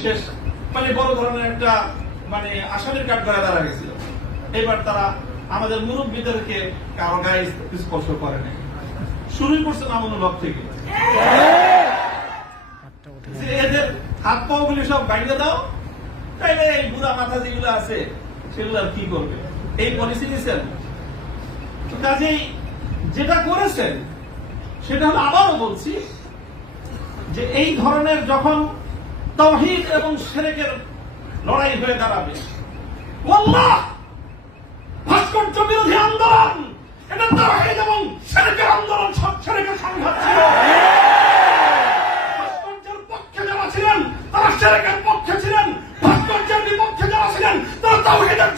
বিশেষ বড় ধরনের একটা আসামির কাঠ গড়ে দাঁড়া গেছিল। এবার তারা আমাদের মুরব্বীদেরকে কারো গায়ে স্পর্শ করে নাই, শুরুই করছে মামুনুল হক থেকে যে এদের হাত পা গুলি সব বাইরে দাও, তাইলে এই বুড়া মাথা যেগুলো আছে সেগুলো আর কি করবে, এই পলিসি নিয়েছেন। কাজেই যেটা করেছেন সেটা হলো, আবারও বলছি যে এই ধরনের যখন তাওহীদ এবং শিরকের লড়াই হয়ে দাঁড়াবে, আল্লাহ ভাস্কর্য বিরোধী আন্দোলন এটা তাওহীদ এবং শিরকের আন্দোলন, শিরকের সংঘাত ছিল। ভাস্কর্যের পক্ষে যারা ছিলেন তারা শিরকের পক্ষে ছিলেন, ভাস্কর্যের বিপক্ষে যারা ছিলেন তারা তাওহীদের